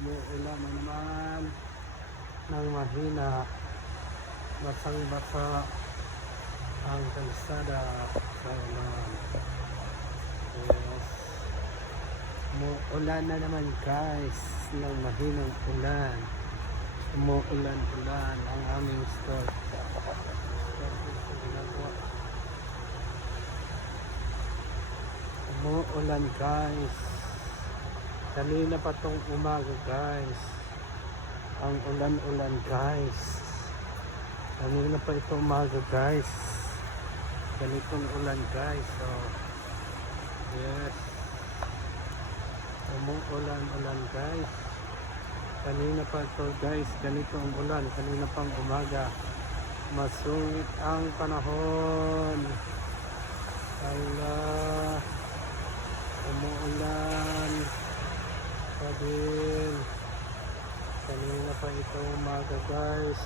Umuulan na naman ng mahina. Basang-basa ang kalsada sa ulan. Yes. Umuulan na naman guys ng mahinang ulan. Umuulan-ulan ang aming store. Umuulan guys. Kanina pa tong umaga guys. Ang ulan-ulan guys. Kanina pa ito umaga guys. Ganitong ulan guys. So, yes. Umuulan-ulan guys. Kanina pa ito guys. Ganito ang ulan. Kanina pang umaga. Masungit ang panahon. Allah. Umuulan. Pa din. Kanina pa ito umaga guys.